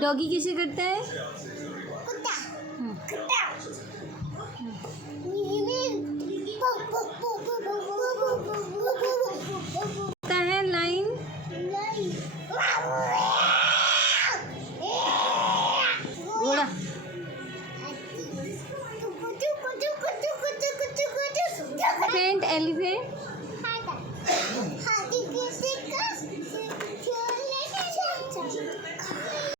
Doggy कैसे करता है? कुत्ता है लाइन। घोड़ा। Elephant elephant